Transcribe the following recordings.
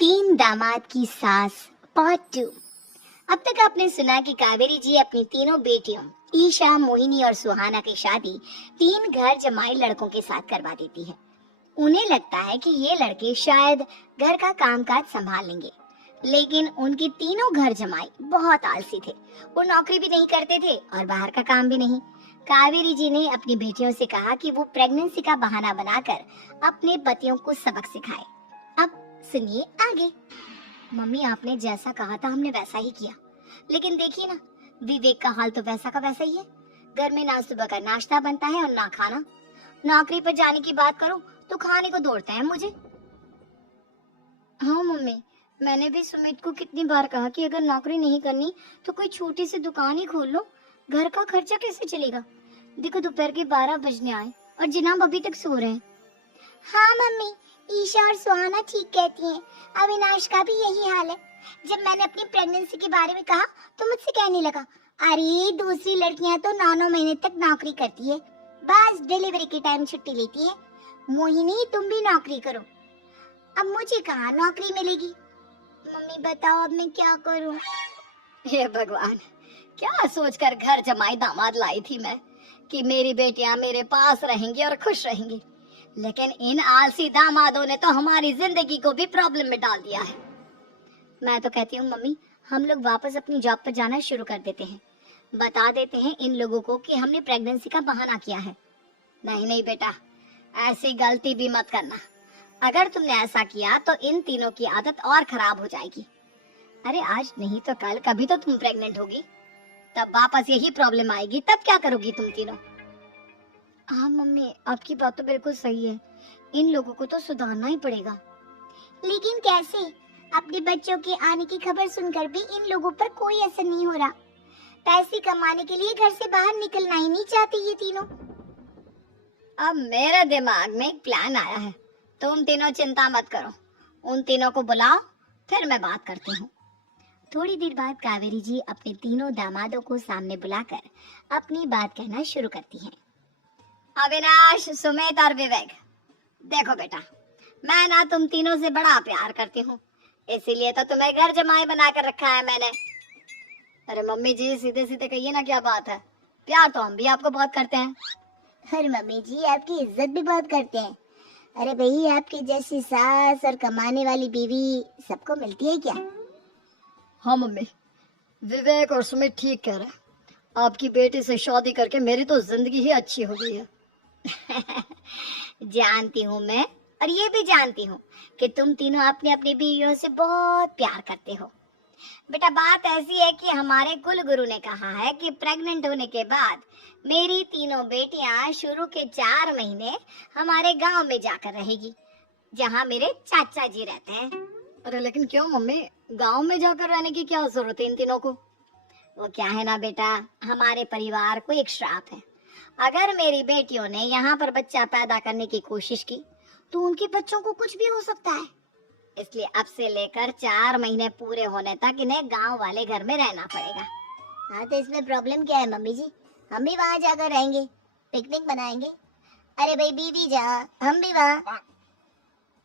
तीन दामाद की सास पार्ट 2। अब तक आपने सुना कि कावेरी जी अपनी तीनों बेटियों ईशा, मोहिनी और सुहाना की शादी तीन घर जमाई लड़कों के साथ करवा देती है। उन्हें लगता है कि ये लड़के शायद घर का कामकाज संभाल लेंगे, लेकिन उनके तीनों घर जमाई बहुत आलसी थे। वो नौकरी भी नहीं करते थे और बाहर का काम भी नहीं। कावेरी जी ने अपनी बेटियों से कहा कि वो प्रेगनेंसी का बहाना बनाकर अपने पतियों को सबक सिखाए। अब सुनिए आगे। मम्मी, आपने जैसा कहा था हमने वैसा ही किया, लेकिन देखिए ना, विवेक का हाल तो वैसा का वैसा ही है। घर में ना सुबह का नाश्ता बनता है और ना खाना। नौकरी पर जाने की बात करो तो खाने को दौड़ते हैं मुझे। हाँ मम्मी, मैंने भी सुमित को कितनी बार कहा कि अगर नौकरी नहीं करनी तो कोई छोटी सी दुकान ही खोल लो। घर का खर्चा कैसे चलेगा? देखो, दोपहर के 12 बजने आए और जिनाब अभी तक सो रहे हैं। हाँ मम्मी, ईशा और सुहाना ठीक कहती हैं। अविनाश का भी यही हाल है। जब मैंने अपनी प्रेगनेंसी के बारे में कहा तो मुझसे कहने लगा, अरे दूसरी लड़कियां तो 9-9 महीने तक नौकरी करती है, बस डिलीवरी के टाइम छुट्टी लेती है। मोहिनी, तुम भी नौकरी करो। अब मुझे कहाँ नौकरी मिलेगी? मम्मी बताओ, अब मैं क्या करूँ? हे भगवान, क्या सोचकर घर जमाई दामाद लाई थी मैं कि मेरी बेटियां मेरे पास रहेंगी और खुश रहेंगी, लेकिन इन आलसी दामादों ने तो हमारी जिंदगी को भी प्रॉब्लम में डाल दिया है। मैं तो कहती हूँ मम्मी, हम लोग वापस अपनी जॉब पर जाना शुरू कर देते हैं। बता देते हैं इन लोगों को कि हमने प्रेगनेंसी का बहाना किया है। नहीं नहीं बेटा, ऐसी गलती भी मत करना। अगर तुमने ऐसा किया तो इन तीनों की आदत और खराब हो जाएगी। अरे आज नहीं तो कल कभी तो तुम प्रेग्नेंट होगी, तब वापस यही प्रॉब्लम आएगी। तब क्या करोगी तुम तीनों? हाँ मम्मी, आपकी बात तो बिल्कुल सही है। इन लोगों को तो सुधारना ही पड़ेगा। लेकिन कैसे? अपने बच्चों के आने की खबर सुनकर भी इन लोगों पर कोई असर नहीं हो रहा। पैसे कमाने के लिए घर से बाहर निकलना ही नहीं चाहते ये तीनों। अब मेरे दिमाग में एक प्लान आया है। तुम तीनों चिंता मत करो, उन तीनों को बुलाओ, फिर मैं बात करती हूँ। थोड़ी देर बाद कावेरी जी अपने तीनों दामादों को सामने बुलाकर अपनी बात कहना शुरू करती हैं। अविनाश, सुमित और विवेक, देखो बेटा, मैं ना तुम तीनों से बड़ा प्यार करती हूँ, इसीलिए तो तुम्हें घर जमाई बनाकर रखा है मैंने। अरे मम्मी जी, सीधे सीधे कहिए ना, क्या बात है? प्यार तो हम भी आपको बहुत करते हैं। अरे मम्मी जी, आपकी इज्जत भी बहुत करते हैं। अरे भाई, आपकी जैसी सास और कमाने वाली बीवी सबको मिलती है क्या? हाँ मम्मी, विवेक और सुमित ठीक कह रहे हैं। आपकी बेटी से शादी करके मेरी तो जिंदगी ही अच्छी हो गई है। जानती हूँ मैं, और ये भी जानती हूँ कि तुम तीनों अपनी अपनी बीवियों से बहुत प्यार करते हो। बेटा, बात ऐसी है कि हमारे कुल गुरु ने कहा है कि प्रेग्नेंट होने के बाद मेरी तीनों बेटियां शुरू के 4 महीने हमारे गांव में जाकर रहेगी, जहां मेरे चाचा जी रहते हैं। अरे लेकिन क्यों मम्मी, गांव में जाकर रहने की क्या जरूरत है इन तीनों को? वो क्या है ना बेटा, हमारे परिवार को एक श्राप है। अगर मेरी बेटियों ने यहाँ पर बच्चा पैदा करने की कोशिश की तो उनके बच्चों को कुछ भी हो सकता है। इसलिए अब से लेकर 4 महीने पूरे होने तक इन्हें गांव वाले घर में रहना पड़ेगा। हाँ, तो इसमें प्रॉब्लम क्या है मम्मी जी? हम भी वहाँ जाकर रहेंगे, पिकनिक मनाएंगे। अरे भाई, बीवी जहाँ हम भी वहाँ।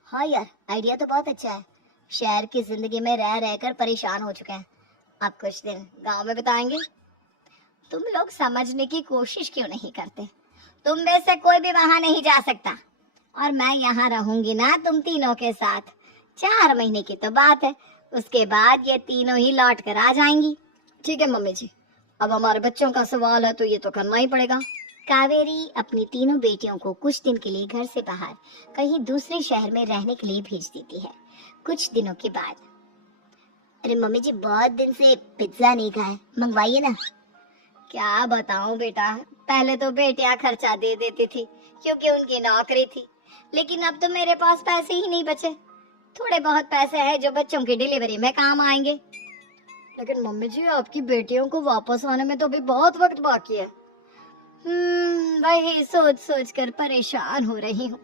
हाँ यार, आइडिया तो बहुत अच्छा है। शहर की जिंदगी में रह रहकर परेशान हो चुके हैं, अब कुछ दिन गांव में बिताएंगे। तुम लोग समझने की कोशिश क्यों नहीं करते? तुम में से कोई भी वहां नहीं जा सकता, और मैं यहाँ रहूंगी ना तुम तीनों के साथ। 4 महीने की तो बात है, उसके बाद ये तीनों ही लौट कर आ जाएंगी। ठीक है मम्मी जी, अब हमारे बच्चों का सवाल है तो ये तो करना ही पड़ेगा। कावेरी अपनी तीनों बेटियों को कुछ दिन के लिए घर से बाहर कहीं दूसरे शहर में रहने के लिए भेज देती है। कुछ दिनों के बाद, अरे मम्मी जी, बहुत दिन से पिज्जा नहीं खाया, मंगवाइए ना। क्या बताऊं बेटा, पहले तो बेटियां खर्चा दे देती थी क्योंकि उनकी नौकरी थी, लेकिन अब तो मेरे पास पैसे ही नहीं बचे। थोड़े बहुत पैसे हैं जो बच्चों की डिलीवरी में काम आएंगे। लेकिन मम्मी जी, आपकी बेटियों को वापस आने में तो अभी बहुत वक्त बाकी है। वही सोच सोच कर परेशान हो रही हूँ।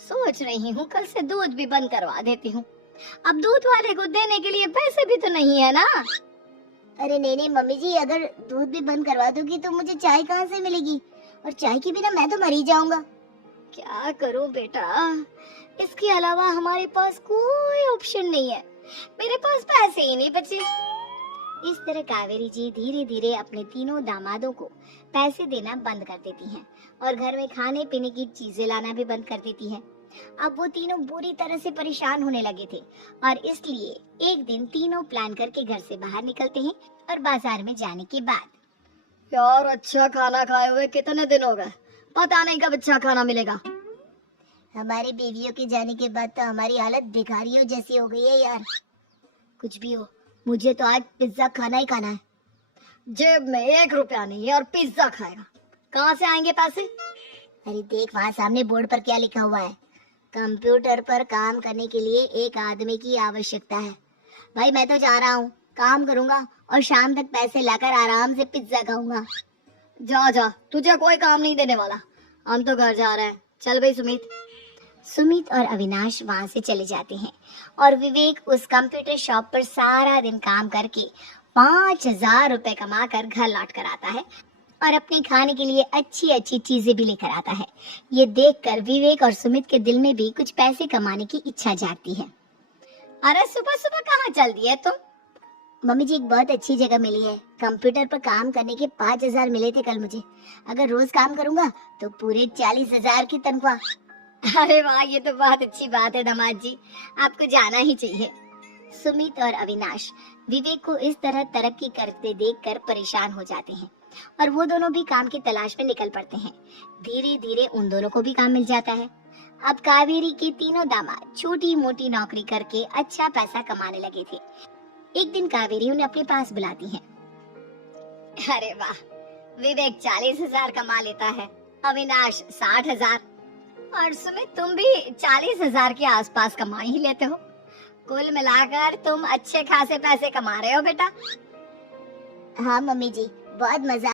सोच रही हूँ कल से दूध भी बंद करवा देती हूँ। अब दूध वाले को देने के लिए पैसे भी तो नहीं है ना। अरे नहीं नहीं मम्मी जी, अगर दूध भी बंद करवा दोगी तो मुझे चाय कहाँ से मिलेगी? और चाय के बिना मैं तो मर ही जाऊंगा। क्या करूं बेटा, इसके अलावा हमारे पास कोई ऑप्शन नहीं है। मेरे पास पैसे ही नहीं बचे। इस तरह कावेरी जी धीरे धीरे अपने तीनों दामादों को पैसे देना बंद कर देती हैं और घर में खाने पीने की चीजें लाना भी बंद कर देती हैं। अब वो तीनों बुरी तरह से परेशान होने लगे थे और इसलिए एक दिन तीनों प्लान करके घर से बाहर निकलते हैं और बाजार में जाने के बाद यार अच्छा खाना खाए हुए कितने दिन हो गए, पता नहीं कब अच्छा खाना मिलेगा। हमारी बीवियों के जाने के बाद तो हमारी हालत भिखारियों जैसी हो गई है यार। कुछ भी हो, मुझे तो आज पिज्जा खाना ही खाना है। जेब में 1 रुपया नहीं है और पिज्जा खाएगा, कहाँ से आएंगे पैसे? अरे देख वहाँ सामने बोर्ड पर क्या लिखा हुआ है, कंप्यूटर पर काम करने के लिए एक आदमी की आवश्यकता है। भाई मैं तो जा रहा हूँ, काम करूंगा और शाम तक पैसे लाकर आराम से पिज्जा खाऊंगा। जा जा, तुझे कोई काम नहीं देने वाला, हम तो घर जा रहे हैं। चल भाई सुमित। सुमित और अविनाश वहां से चले जाते हैं और विवेक उस कंप्यूटर शॉप पर सारा दिन काम करके 5,000 रुपए कमा कर घर लौट कर आता है और अपने खाने के लिए अच्छी अच्छी चीजें भी लेकर आता है। ये देखकर विवेक और सुमित के दिल में भी कुछ पैसे कमाने की इच्छा जागती है। अरे सुबह सुबह कहाँ चल दिए तुम? मम्मी जी एक बहुत अच्छी जगह मिली है, कंप्यूटर पर काम करने के 5,000 मिले थे कल मुझे। अगर रोज काम करूंगा तो पूरे 40,000 की तनख्वाह। अरे वाह, ये तो बहुत अच्छी बात है दामाद जी, आपको जाना ही चाहिए। सुमित और अविनाश विवेक को इस तरह तरक्की करते देखकर परेशान हो जाते हैं और वो दोनों भी काम की तलाश में निकल पड़ते हैं। धीरे धीरे उन दोनों को भी काम मिल जाता है। अब कावेरी के तीनों दामाद छोटी मोटी नौकरी करके अच्छा पैसा कमाने लगे थे। एक दिन कावेरी उन्हें अपने पास बुलाती है। अरे वाह, विवेक 40,000 कमा लेता है, अविनाश 60,000 और सुमित तुम भी 40,000 के आसपास कमा ही लेते हो। कुल मिलाकर तुम अच्छे खासे पैसे कमा रहे हो बेटा। हाँ मम्मी जी, बहुत मजा